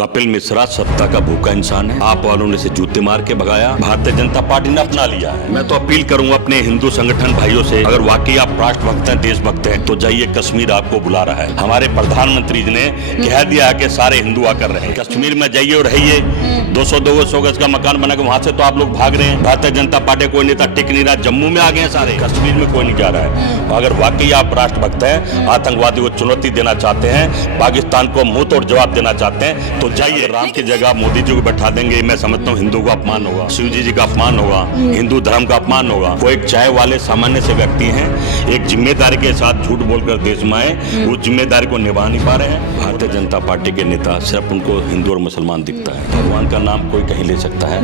कपिल मिश्रा सत्ता का भूखा इंसान है। आप वालों ने इसे जूते मार के भगाया, भारतीय जनता पार्टी ने अपना लिया है। मैं तो अपील करूंगा अपने हिंदू संगठन भाइयों से, अगर वाकई आप राष्ट्रभक्त हैं, देशभक्त हैं, तो जाइए, कश्मीर आपको बुला रहा है। हमारे प्रधानमंत्री जी ने कह दिया है कि सारे हिंदू आकर रहे, कश्मीर में जाइए और रहिए। 200 गज का मकान बना के वहां से तो आप लोग भाग रहे हैं। भारतीय जनता पार्टी कोई नेता टिक नहीं रहा, जम्मू में आ गए सारे, कश्मीर में कोई नहीं जा रहा है। अगर वाकई आप राष्ट्रभक्त हैं, आतंकवादी को चुनौती देना चाहते हैं, पाकिस्तान को मुंह तोड़ जवाब देना चाहते हैं, तो जाइए। राम की जगह मोदी जी को बैठा देंगे, मैं समझता हूँ हिंदू का अपमान होगा, शिव जी का अपमान होगा, हिंदू धर्म का अपमान होगा। वो एक चाय वाले सामान्य से व्यक्ति हैं, एक जिम्मेदारी के साथ झूठ बोलकर देश में आए, उस जिम्मेदारी को निभा नहीं पा रहे हैं। भारतीय जनता पार्टी के नेता सिर्फ उनको हिंदू और मुसलमान दिखता है। भगवान का नाम कोई कहीं ले सकता है,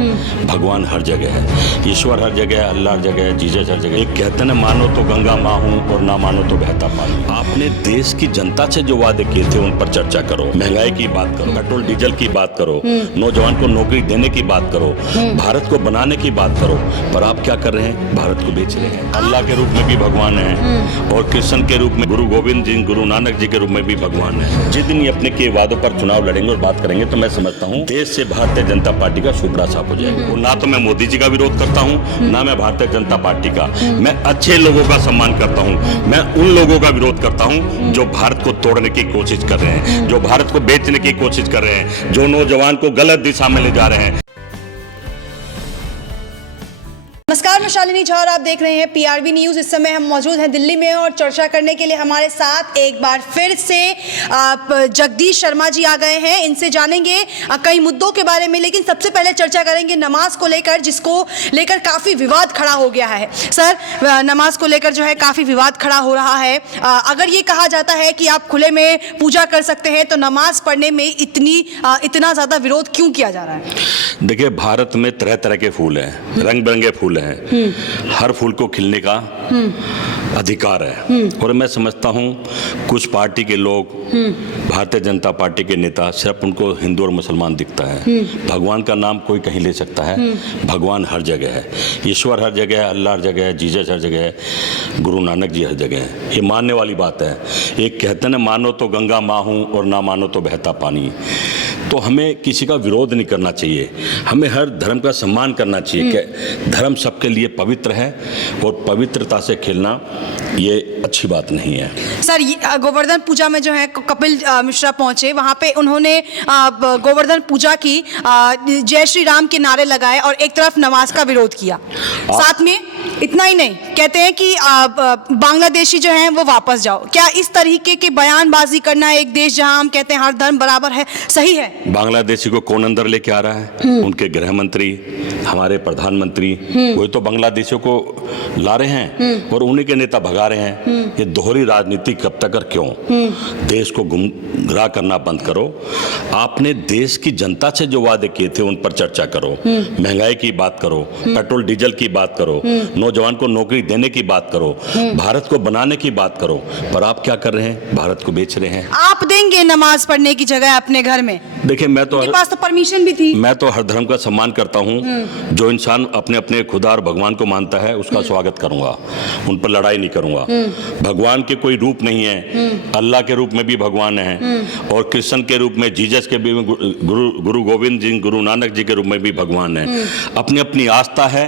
भगवान हर जगह है, ईश्वर हर जगह है, अल्लाह हर जगह है, जीसस हर जगह। एक कहते हैं मानो तो गंगा माँ हूँ और ना मानो तो बहता पानी। आपने देश की जनता से जो वादे किए थे उन पर चर्चा करो, महंगाई की बात करो, पेट्रोल डीजल की बात करो, नौजवान को नौकरी देने की बात करो, भारत को बनाने की बात करो, पर आप क्या कर रहे हैं? भारत को बेच रहे हैं। अल्लाह के रूप में भी भगवान है और कृष्ण के रूप में गुरु गोविंद जी, गुरु नानक जी के रूप में भी भगवान है। जिस दिन ये अपने के वादों पर चुनाव लड़ेंगे और बात करेंगे तो मैं समझता हूँ देश से भारतीय जनता पार्टी का सुपड़ा साफ हो जाएगा। ना तो मैं मोदी जी का विरोध करता हूँ, ना मैं भारतीय जनता पार्टी का। मैं अच्छे लोगों का सम्मान करता हूँ, मैं उन लोगों का विरोध करता हूँ जो भारत को तोड़ने की कोशिश कर रहे हैं, जो भारत को बेचने की कोशिश कर रहे हैं, जो नौजवान को गलत दिशा में ले जा रहे हैं। नमस्कार, मैं शालिनी झा और आप देख रहे हैं पीआरबी न्यूज। इस समय हम मौजूद हैं दिल्ली में और चर्चा करने के लिए हमारे साथ एक बार फिर से जगदीश शर्मा जी आ गए हैं। इनसे जानेंगे कई मुद्दों के बारे में, लेकिन सबसे पहले चर्चा करेंगे नमाज को लेकर, जिसको लेकर काफ़ी विवाद खड़ा हो गया है। सर, नमाज को लेकर जो है काफ़ी विवाद खड़ा हो रहा है। अगर ये कहा जाता है कि आप खुले में पूजा कर सकते हैं, तो नमाज पढ़ने में इतना ज़्यादा विरोध क्यों किया जा रहा है? देखिए, भारत में तरह तरह के फूल हैं, रंग बिरंगे फूल हैं, हर फूल को खिलने का अधिकार है। और मैं समझता हूँ कुछ पार्टी के लोग, भारतीय जनता पार्टी के नेता, सिर्फ उनको हिंदू और मुसलमान दिखता है। भगवान का नाम कोई कहीं ले सकता है, भगवान हर जगह है, ईश्वर हर जगह है, अल्लाह हर जगह है, जीसस हर जगह है, गुरु नानक जी हर जगह है। ये मानने वाली बात है। एक कहते हैं मानो तो गंगा माँ हूँ और ना मानो तो बहता पानी। तो हमें किसी का विरोध नहीं करना चाहिए, हमें हर धर्म का सम्मान करना चाहिए कि धर्म सबके लिए पवित्र है और पवित्रता से खेलना ये अच्छी बात नहीं है। सर, गोवर्धन पूजा में जो है कपिल मिश्रा पहुंचे, वहां पे उन्होंने गोवर्धन पूजा की, जय श्री राम के नारे लगाए और एक तरफ नमाज का विरोध किया। साथ में इतना ही नहीं, कहते हैं कि बांग्लादेशी जो हैं वो वापस जाओ। क्या इस तरीके की बयानबाजी करना एक देश जहां हम कहते हैं हर धर्म बराबर है, सही है? बांग्लादेशी को कौन अंदर लेके आ रहा है? उनके गृह मंत्री, हमारे प्रधानमंत्री, वही तो बांग्लादेशियों को ला रहे हैं और उन्हीं के नेता भगा रहे हैं। ये दोहरी राजनीति कब तक और क्यों? देश को गुमराह करना बंद करो। आपने देश की जनता से जो वादे किए थे उन पर चर्चा करो, महंगाई की बात करो, पेट्रोल डीजल की बात करो, नौजवान को नौकरी देने की बात करो, भारत को बनाने की बात करो, पर आप क्या कर रहे हैं? भारत को बेच रहे हैं। आप देंगे नमाज पढ़ने की जगह अपने घर में? देखिए, मैं तो पास तो परमिशन भी थी। मैं तो हर धर्म का सम्मान करता हूँ। जो इंसान अपने अपने खुदा और भगवान को मानता है उसका स्वागत करूंगा, उन पर लड़ाई नहीं करूंगा। भगवान के कोई रूप नहीं है, अल्लाह के रूप में भी भगवान है और कृष्ण के रूप में, जीसस के भी, गुरु गोविंद जी, गुरु नानक जी के रूप में भी भगवान है। अपनी अपनी आस्था है,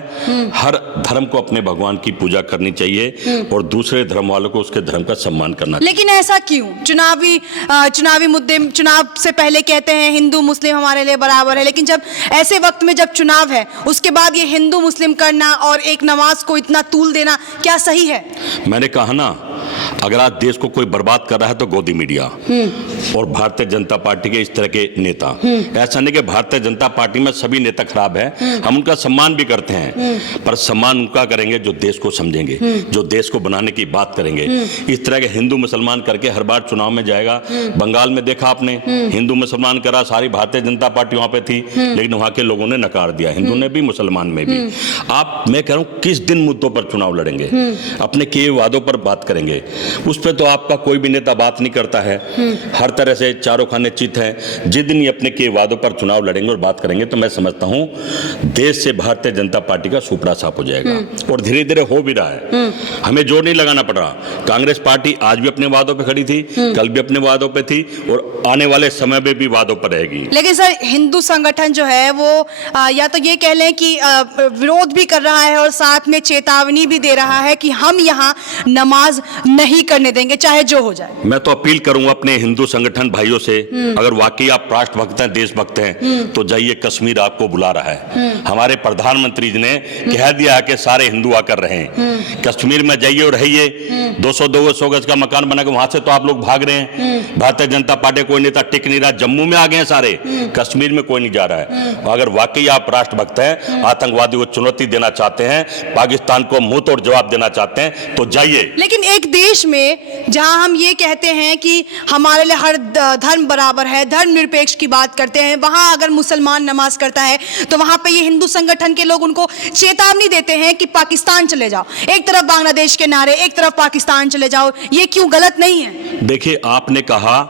हर धर्म को अपने भगवान की पूजा करनी चाहिए और दूसरे धर्म वालों को उसके धर्म का सम्मान करना चाहिए। लेकिन ऐसा क्यों? चुनावी मुद्दे, चुनाव से पहले कहते हैं हिंदू मुस्लिम हमारे लिए बराबर है, लेकिन जब ऐसे वक्त में जब चुनाव है उसके बाद ये हिंदू मुस्लिम करना और एक नमाज को इतना तूल देना क्या सही है? मैंने कहा ना, अगर आज देश को कोई बर्बाद कर रहा है तो गोदी मीडिया और भारतीय जनता पार्टी के इस तरह के नेता। ऐसा नहीं कि भारतीय जनता पार्टी में सभी नेता खराब है, हम उनका सम्मान भी करते हैं, पर सम्मान उनका करेंगे जो देश को समझेंगे, जो देश को बनाने की बात करेंगे। इस तरह के हिंदू मुसलमान करके हर बार चुनाव में जाएगा। बंगाल में देखा आपने, हिंदू मुसलमान करा, सारी भारतीय जनता पार्टी वहां पे थी, लेकिन वहां के लोगों ने नकार दिया, हिंदू ने भी मुसलमान में भी। मैं कह रहा हूं किस दिन मुद्दों पर चुनाव लड़ेंगे, अपने किए वादों पर बात करेंगे। उस पर तो आपका कोई भी नेता बात नहीं करता है। हर तरह से चारों खाने चित हैं। जिस दिन ये अपने के वादों पर चुनाव लड़ेंगे और बात करेंगे तो मैं समझता हूं देश से भारतीय जनता पार्टी का सुपड़ा साफ हो जाएगा और धीरे धीरे हो भी रहा है। हमें जोर नहीं लगाना पड़ रहा। कांग्रेस पार्टी आज भी अपने वादों पर खड़ी थी, कल भी अपने वादों पर थी और आने वाले समय में भी वादों पर रहेगी। लेकिन सर हिंदू संगठन जो है वो या तो ये कह लें कि विरोध भी कर रहा है और साथ में चेतावनी भी दे रहा है कि हम यहाँ नमाज नहीं करने देंगे चाहे जो हो जाए। मैं तो अपील करूंगा अपने हिंदू संगठन भाइयों से, अगर वाकई आप राष्ट्रभक्त हैं, देशभक्त हैं तो जाइए, कश्मीर आपको बुला रहा है। हमारे प्रधानमंत्री जी ने कह दिया है कि सारे हिंदू आकर रहें। कश्मीर में जाइए और रहिए। 200-200 गज का मकान बना के वहां से तो आप लोग भाग रहे हैं। भारतीय जनता पार्टी कोई नेता टिक नहीं रहा। जम्मू में आ गए हैं सारे, कश्मीर में कोई नहीं जा रहा है। अगर वाकई आप राष्ट्रभक्त हैं, आतंकवादी को चुनौती देना चाहते हैं, पाकिस्तान को मुंह तोड़ जवाब देना चाहते हैं तो जाइए। लेकिन एक देश में जहां हम ये कहते हैं कि हमारे लिए हर धर्म बराबर है, धर्मनिरपेक्ष की बात करते हैं, वहां अगर मुसलमान नमाज करता है तो वहां पे ये हिंदू संगठन के लोग उनको चेतावनी देते हैं कि पाकिस्तान चले जाओ। एक तरफ बांग्लादेश के नारे, एक तरफ पाकिस्तान चले जाओ। ये क्यों गलत नहीं है? देखिए, आपने कहा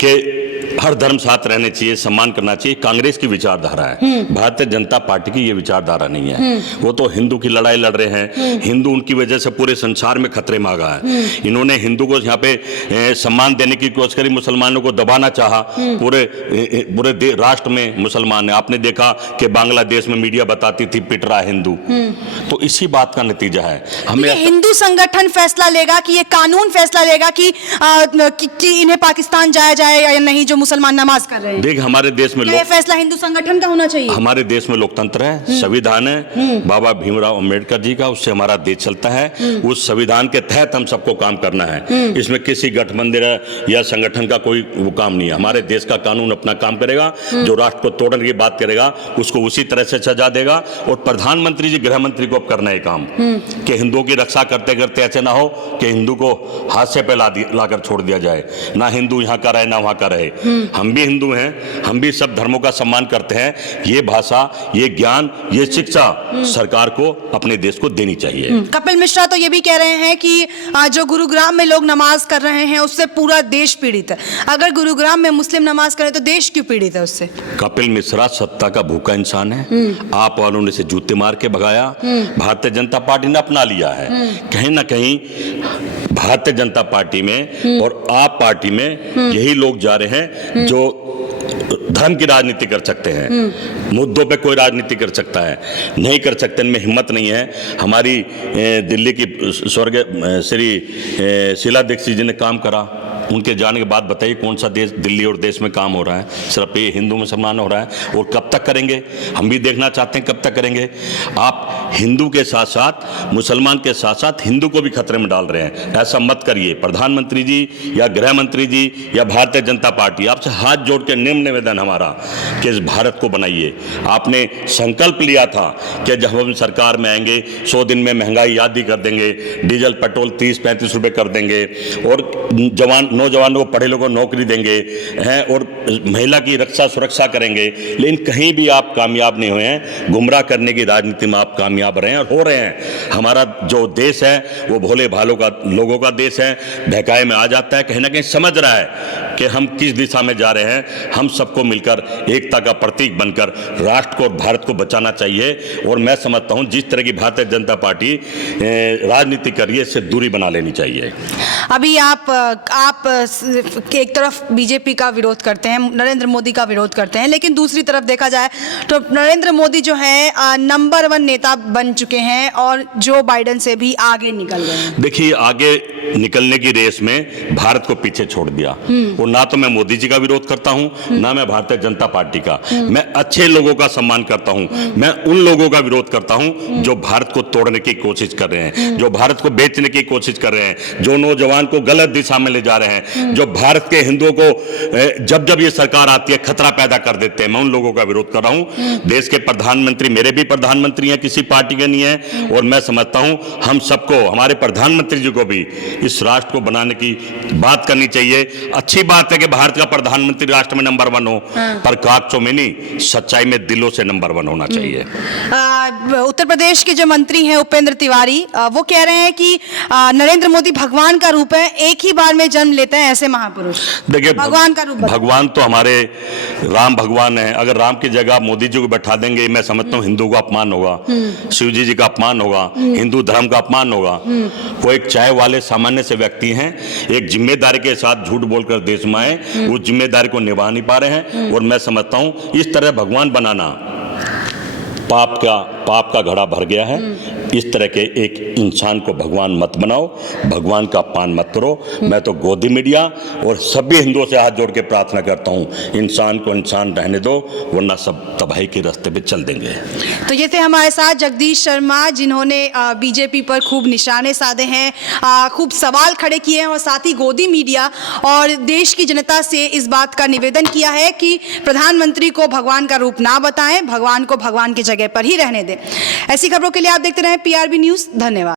कि हर धर्म साथ रहने चाहिए, सम्मान करना चाहिए। कांग्रेस की विचारधारा है, भारतीय जनता पार्टी की ये विचारधारा नहीं है। वो तो हिंदू की लड़ाई लड़ रहे हैं। हिंदू उनकी वजह से पूरे संसार में खतरे में आ गया है। इन्होंने हिंदू को यहाँ पे सम्मान देने की कोशिश करी, मुसलमानों को दबाना चाहा। पूरे राष्ट्र में मुसलमान है। आपने देखा कि बांग्लादेश में मीडिया बताती थी पिट रहा हिंदू। तो इसी बात का नतीजा है। हमें हिंदू संगठन फैसला लेगा कि ये कानून फैसला लेगा कि इन्हें पाकिस्तान जाया जाए या नहीं जो मुसलमान नमाज कर रहे हैं। देख, हमारे देश में ये फैसला हिंदू संगठन का होना चाहिए। हमारे देश में लोकतंत्र है, संविधान है बाबा भीमराव अंबेडकर जी का, उससे हमारा देश चलता है। उस संविधान के तहत हम सबको काम करना है। इसमें किसी गठबंधन या संगठन का कोई वो काम नहीं है। हमारे देश का कानून अपना काम करेगा। जो राष्ट्र को तोड़ने की बात करेगा उसको उसी तरह से सजा देगा। और प्रधानमंत्री जी, गृह मंत्री को अब करना है काम कि हिंदुओं की रक्षा करते करते ऐसे ना हो कि हिंदू को हादसे पे लाकर छोड़ दिया जाए। ना हिंदू यहाँ का रहे ना वहां का रहे। हम भी हिंदू हैं, हम भी सब धर्मों का सम्मान करते हैं। ये भाषा, ये ज्ञान, ये शिक्षा सरकार को अपने देश को देनी चाहिए। कपिल मिश्रा तो ये भी कह रहे हैं कि जो गुरुग्राम में लोग नमाज कर रहे हैं उससे पूरा देश पीड़ित है। अगर गुरुग्राम में मुस्लिम नमाज करें तो देश क्यों पीड़ित है उससे? कपिल मिश्रा सत्ता का भूखा इंसान है। आप वालों ने इसे जूते मार के भगाया, भारतीय जनता पार्टी ने अपना लिया है। कहीं ना कहीं भारतीय जनता पार्टी में और आप पार्टी में यही लोग जा रहे हैं जो धर्म की राजनीति कर सकते हैं। मुद्दों पे कोई राजनीति कर सकता है, नहीं कर सकते, इनमें हिम्मत नहीं है। हमारी दिल्ली की स्वर्गीय श्री शीला दीक्षित जी ने काम करा। उनके जाने के बाद बताइए कौन सा देश, दिल्ली और देश में काम हो रहा है? सिर्फ ये हिंदू मुसलमान हो रहा है। और कब तक करेंगे? हम भी देखना चाहते हैं कब तक करेंगे। आप हिंदू के साथ साथ, मुसलमान के साथ साथ हिंदू को भी खतरे में डाल रहे हैं। ऐसा मत करिए। प्रधानमंत्री जी या गृह मंत्री जी या भारतीय जनता पार्टी, आपसे हाथ जोड़ के निम्न निवेदन हमारा कि इस भारत को बनाइए। आपने संकल्प लिया था कि जब हम सरकार में आएंगे 100 दिन में महंगाई आधी कर देंगे, डीजल पेट्रोल 30-35 रुपए कर देंगे और नौजवानों को, पढ़े लोगों को नौकरी देंगे हैं और महिला की रक्षा सुरक्षा करेंगे। लेकिन कहीं भी आप कामयाब नहीं हुए हैं। गुमराह करने की राजनीति में आप कामयाब रहे हैं और हो रहे हैं। हमारा जो देश है वो भोले भालों का, लोगों का देश है। बहकाए में आ जाता है, कहीं ना कहीं समझ रहा है कि हम किस दिशा में जा रहे हैं। हम सबको मिलकर एकता का प्रतीक बनकर राष्ट्र को और भारत को बचाना चाहिए। और मैं समझता हूं जिस तरह की भारतीय जनता पार्टी राजनीति कर रही है, इससे दूरी बना लेनी चाहिए। अभी आप एक तरफ बीजेपी का विरोध करते हैं, नरेंद्र मोदी का विरोध करते हैं, लेकिन दूसरी तरफ देखा जाए तो नरेंद्र मोदी जो है नंबर 1 नेता बन चुके हैं और जो बाइडेन से भी आगे निकल गए हैं। देखिए, आगे निकलने की रेस में भारत को पीछे छोड़ दिया। और ना तो मैं मोदी जी का विरोध करता हूं, ना मैं भारतीय जनता पार्टी का। मैं अच्छे लोगों का सम्मान करता हूं। मैं उन लोगों का विरोध करता हूं जो भारत को तोड़ने की कोशिश कर रहे हैं, जो भारत को बेचने की कोशिश कर रहे हैं, जो नौजवान को गलत दिशा में ले जा रहे हैं, जो भारत के हिंदुओं को जब जब ये सरकार आती है खतरा पैदा कर देते हैं। मैं उन लोगों का विरोध कर रहा हूं। देश के प्रधानमंत्री मेरे भी प्रधानमंत्री हैं, किसी पार्टी के नहीं है। और मैं समझता हूं हम सबको, हमारे प्रधानमंत्री जी को भी इस राष्ट्र को बनाने की बात करनी चाहिए। अच्छी बात है कि भारत का प्रधानमंत्री राष्ट्र में नंबर 1 हो, पर कागजों में नहीं, सच्चाई में दिलों से नंबर 1 होना चाहिए। उत्तर प्रदेश के जो मंत्री मंत्री हैं उपेंद्र तिवारी, वो कह रहे हैं कि नरेंद्र मोदी भगवान का रूप है, एक ही बार में जन्म लेते हैं ऐसे महापुरुष। देखिए, भगवान का रूप भगवान तो हमारे राम भगवान है। अगर राम की जगह मोदी जी को बैठा देंगे, मैं समझता हूँ हिंदू का अपमान होगा, शिव जी का अपमान होगा, हिंदू धर्म का अपमान होगा। वो एक चाय वाले सामान्य से व्यक्ति हैं, एक जिम्मेदारी के साथ झूठ बोलकर देश में आए, उस जिम्मेदारी को निभा नहीं पा रहे हैं। और मैं समझता हूँ इस तरह भगवान बनाना पाप का घड़ा भर गया है। इस तरह के एक इंसान को भगवान मत बनाओ, भगवान का अपमान मत करो। मैं तो गोदी मीडिया और सभी हिंदुओं से हाथ जोड़ के प्रार्थना करता हूँ, इंसान को इंसान रहने दो, वरना सब तबाही के रास्ते पे चल देंगे। तो ये थे हमारे साथ जगदीश शर्मा, जिन्होंने बीजेपी पर खूब निशाने साधे हैं, खूब सवाल खड़े किए हैं और साथ ही गोदी मीडिया और देश की जनता से इस बात का निवेदन किया है कि प्रधानमंत्री को भगवान का रूप ना बताएं, भगवान को भगवान की जगह पर ही रहने दें। ऐसी खबरों के लिए आप देखते रहें PRB न्यूज़। धन्यवाद।